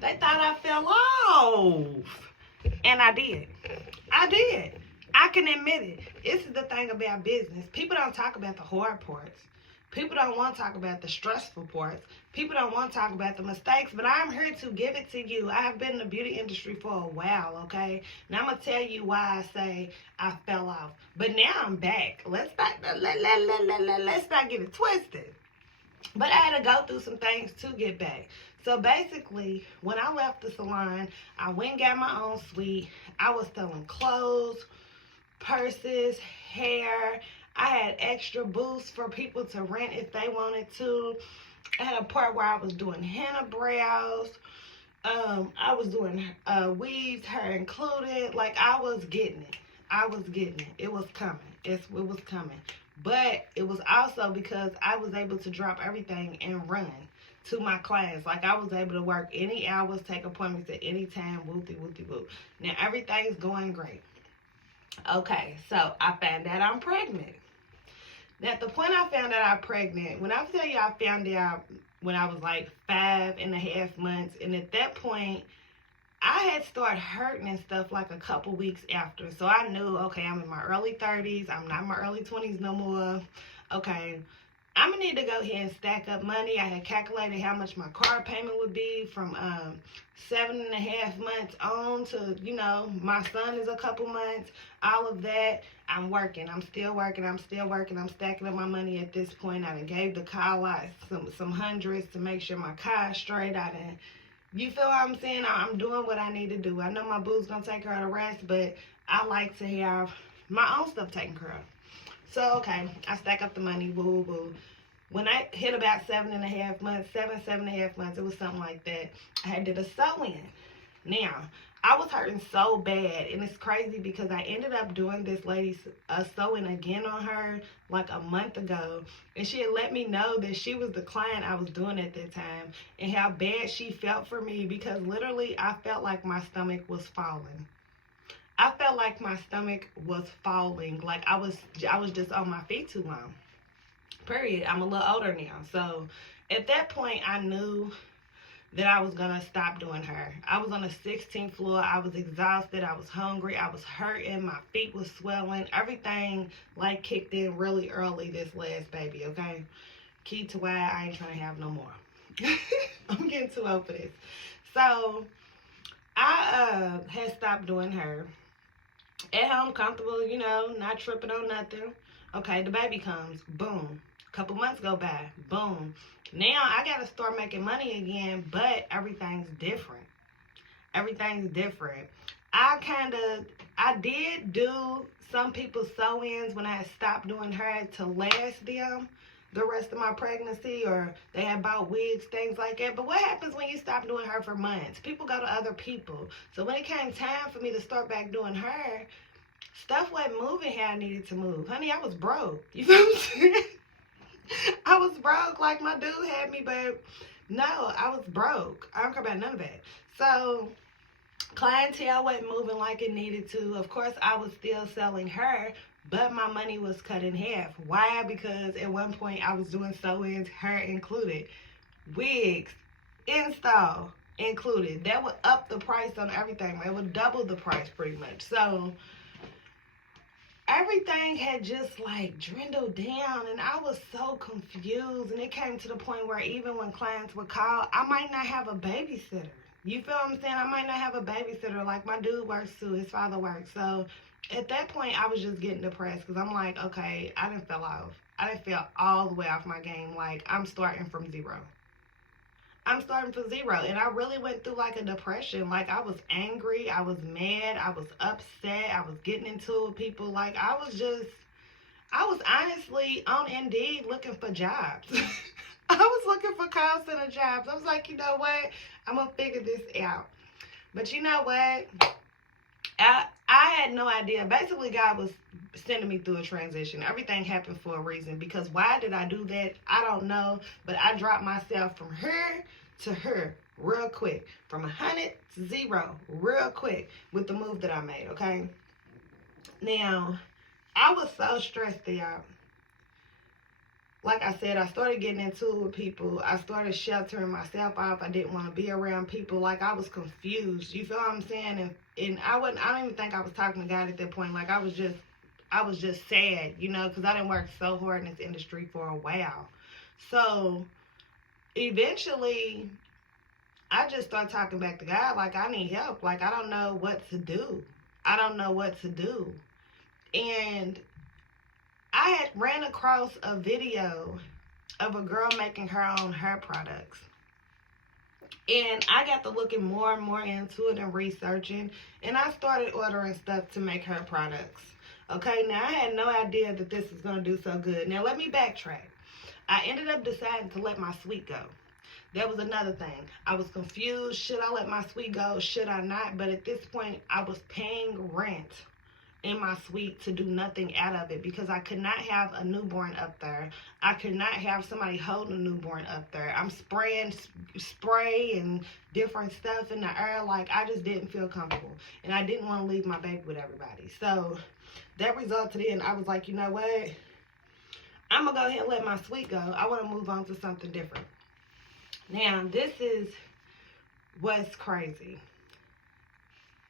They thought I fell off. And I did. I did. I can admit it. This is the thing about business. People don't talk about the hard parts. People don't want to talk about the stressful parts. People don't want to talk about the mistakes, but I'm here to give it to you. I have been in the beauty industry for a while, okay? Now I'm going to tell you why I say I fell off. But now I'm back. Let's not get it twisted. But I had to go through some things to get back. So basically, when I left the salon, I went and got my own suite. I was selling clothes, purses, hair. I had extra booths for people to rent if they wanted to. I had a part where I was doing henna brows. I was doing weaves, hair included. Like, I was getting it. I was getting it. It was coming. It was coming. But it was also because I was able to drop everything and run to my clients. Like, I was able to work any hours, take appointments at any time, whoop-de-whoop-de-whoop. Now, everything's going great. Okay, so I found out I'm pregnant. Now, at the point I found out I'm pregnant, when I tell you I found out when I was like 5.5 months, and at that point, I had started hurting and stuff like a couple weeks after. So I knew, okay, I'm in my early 30s. I'm not in my early 20s no more. Okay, I'm going to need to go ahead and stack up money. I had calculated how much my car payment would be from 7.5 months on to, my son is a couple months, all of that. I'm working. I'm still working. I'm stacking up my money at this point. I done gave the car lot some hundreds to make sure my car is straight. You feel what I'm saying? I'm doing what I need to do. I know my boo's going to take her out of rest, but I like to have my own stuff taken care of. So, okay, I stack up the money, woo. When I hit about 7.5 months, 7.5 months, it was something like that, I did a sew-in. Now, I was hurting so bad, and it's crazy because I ended up doing this lady's sewing again on her like a month ago, and she had let me know that she was the client I was doing at that time, and how bad she felt for me, because literally I felt like my stomach was falling. I felt like my stomach was falling, like I was just on my feet too long. Period. I'm a little older now, so at that point I knew that I was going to stop doing her. I was on the 16th floor. I was exhausted. I was hungry. I was hurting. My feet was swelling. Everything like kicked in really early this last baby, okay? Key to why I ain't trying to have no more. I'm getting too old for this. So I had stopped doing her. At home, comfortable, not tripping on nothing. Okay, the baby comes. Boom. A couple months go by. Boom. Now I got to start making money again, but everything's different. Everything's different. I did do some people's sew-ins when I had stopped doing her to last them the rest of my pregnancy, or they had bought wigs, things like that. But what happens when you stop doing her for months? People go to other people. So when it came time for me to start back doing her, stuff wasn't moving how I needed to move. Honey, I was broke. You feel what I'm saying? I was broke like my dude had me, but no, I was broke. I don't care about none of that. So clientele wasn't moving like it needed to. Of course, I was still selling her, but my money was cut in half. Why? Because at one point I was doing sew-ins, her included, wigs, install included. That would up the price on everything. It would double the price pretty much. So everything had just like dwindled down, and I was so confused. And it came to the point where even when clients would call, I might not have a babysitter. You feel what I'm saying? I might not have a babysitter. Like, my dude works too. His father works. So at that point, I was just getting depressed because I'm like, okay, I done fell off. I done fell all the way off my game. Like, I'm starting from zero. I'm starting from zero. And I really went through like a depression. Like, I was angry. I was mad. I was upset. I was getting into it with people. Like, I was honestly on Indeed looking for jobs. I was looking for call center jobs. I was like, you know what? I'm going to figure this out. But you know what? I had no idea. Basically, God was sending me through a transition. Everything happened for a reason. Because why did I do that? I don't know. But I dropped myself from her to her real quick. From 100 to 0 real quick with the move that I made, okay? Now, I was so stressed out. like I said, I started getting into it with people. I started sheltering myself off. I didn't want to be around people. Like, I was confused. You feel what I'm saying? And I don't even think I was talking to God at that point. Like, I was just sad, you know, because I didn't work so hard in this industry for a while. So eventually I just started talking back to God, like, I need help. Like, I don't know what to do. I don't know what to do. And I had ran across a video of a girl making her own hair products. And I got to looking more and more into it and researching. And I started ordering stuff to make her products. Okay, now I had no idea that this was going to do so good. Now let me backtrack. I ended up deciding to let my sweet go. That was another thing. I was confused. Should I let my sweet go? Should I not? But at this point, I was paying rent in my suite to do nothing out of it because I could not have a newborn up there. I could not have somebody holding a newborn up there. I'm spraying spray and different stuff in the air. Like, I just didn't feel comfortable. And I didn't want to leave my baby with everybody. So that resulted in, I was like, you know what? I'm going to go ahead and let my suite go. I want to move on to something different. Now, this is what's crazy.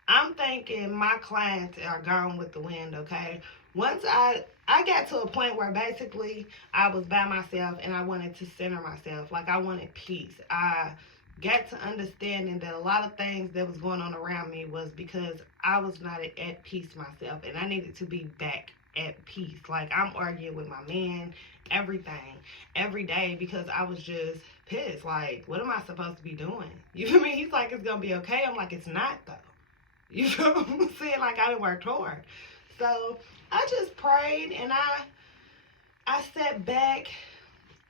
I'm thinking my clients are gone with the wind, okay? Once I got to a point where basically I was by myself and I wanted to center myself. Like, I wanted peace. I got to understanding that a lot of things that was going on around me was because I was not at peace myself, and I needed to be back at peace. Like, I'm arguing with my man, everything, every day, because I was just pissed. Like, what am I supposed to be doing? You feel me? He's like, it's going to be okay. I'm like, it's not, though. You feel what I'm saying? Like, I done worked hard. So I just prayed, and I sat back,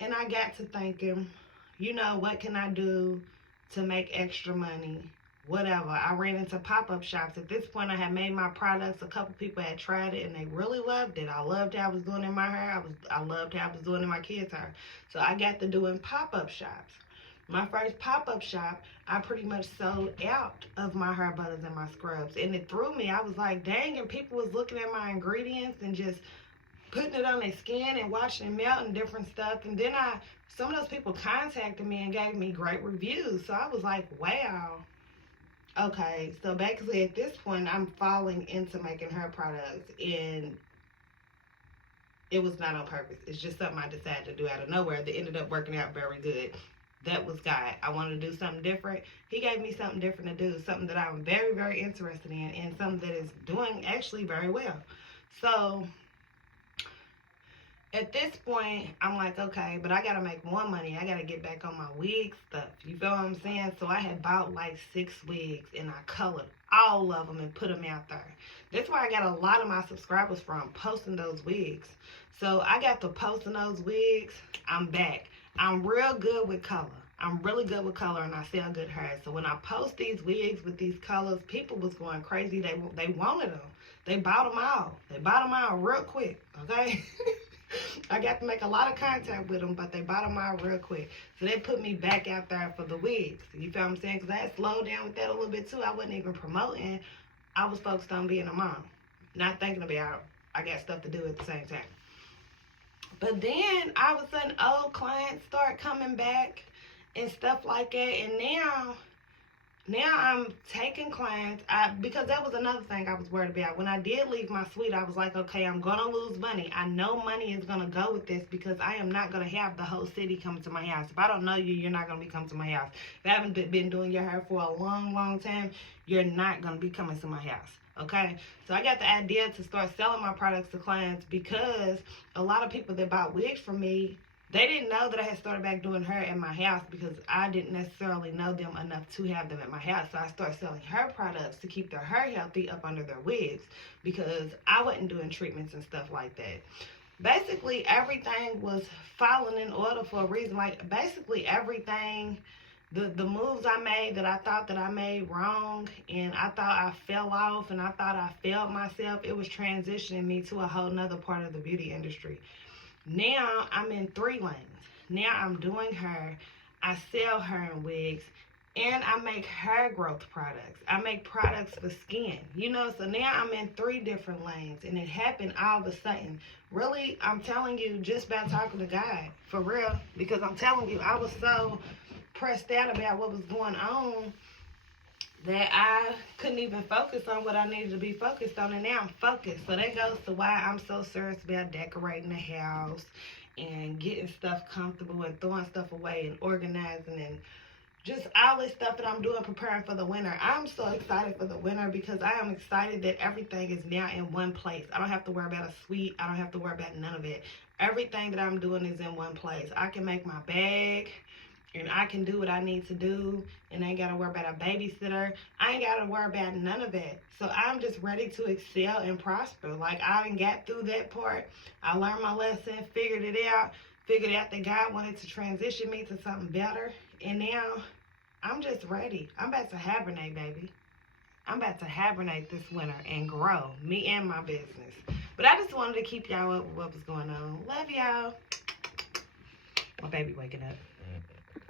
and I got to thinking, you know, what can I do to make extra money? Whatever. I ran into pop-up shops. At this point, I had made my products. A couple people had tried it, and they really loved it. I loved how I was doing in my hair. I loved how I was doing in my kids' hair. So I got to doing pop-up shops. My first pop-up shop, I pretty much sold out of my hair butters and my scrubs. And it threw me. I was like, dang, and people was looking at my ingredients and just putting it on their skin and watching it melt and different stuff. And then some of those people contacted me and gave me great reviews. So I was like, wow. Okay, so basically at this point, I'm falling into making hair products. And it was not on purpose. It's just something I decided to do out of nowhere that ended up working out very good. That was God. I wanted to do something different. He gave me something different to do, something that I'm very, very interested in, and something that is doing actually very well. So at this point, I'm like, okay, but I got to make more money. I got to get back on my wig stuff. You feel what I'm saying? So I had bought like 6 wigs, and I colored all of them and put them out there. That's where I got a lot of my subscribers from, posting those wigs. So I got to posting those wigs. I'm back. I'm real good with color. I'm really good with color, and I sell good hair. So when I post these wigs with these colors, people was going crazy. They wanted them. They bought them all. They bought them all real quick, okay? I got to make a lot of contact with them, but they bought them all real quick. So they put me back out there for the wigs. You feel what I'm saying? Because I had slowed down with that a little bit, too. I wasn't even promoting. I was focused on being a mom, not thinking about I got stuff to do at the same time. But then, all of a sudden, old clients start coming back and stuff like that. And now I'm taking clients. Because that was another thing I was worried about. When I did leave my suite, I was like, okay, I'm going to lose money. I know money is going to go with this because I am not going to have the whole city come to my house. If I don't know you, you're not going to be coming to my house. If I haven't been doing your hair for a long, long time, you're not going to be coming to my house. Okay, so I got the idea to start selling my products to clients because a lot of people that bought wigs from me, they didn't know that I had started back doing hair at my house because I didn't necessarily know them enough to have them at my house. So I started selling hair products to keep their hair healthy up under their wigs because I wasn't doing treatments and stuff like that. Basically, everything was falling in order for a reason. Like, basically everything... The moves I made that I thought that I made wrong, and I thought I fell off, and I thought I failed myself, it was transitioning me to a whole nother part of the beauty industry. Now I'm in 3 lanes. Now I'm doing hair. I sell hair and wigs. And I make hair growth products. I make products for skin. You know, so now I'm in 3 different lanes. And it happened all of a sudden. Really, I'm telling you, just by talking to God. For real. Because I'm telling you, I was so pressed out about what was going on that I couldn't even focus on what I needed to be focused on, and now I'm focused. So that goes to why I'm so serious about decorating the house and getting stuff comfortable and throwing stuff away and organizing and just all this stuff that I'm doing preparing for the winter. I'm so excited for the winter because I am excited that everything is now in one place. I don't have to worry about a suite. I don't have to worry about none of it. Everything that I'm doing is in one place. I can make my bag and I can do what I need to do, and I ain't got to worry about a babysitter. I ain't got to worry about none of it. So I'm just ready to excel and prosper. Like, I done got through that part. I learned my lesson, figured out that God wanted to transition me to something better, and now I'm just ready. I'm about to hibernate, baby. I'm about to hibernate this winter and grow, me and my business. But I just wanted to keep y'all up with what was going on. Love y'all. My baby waking up.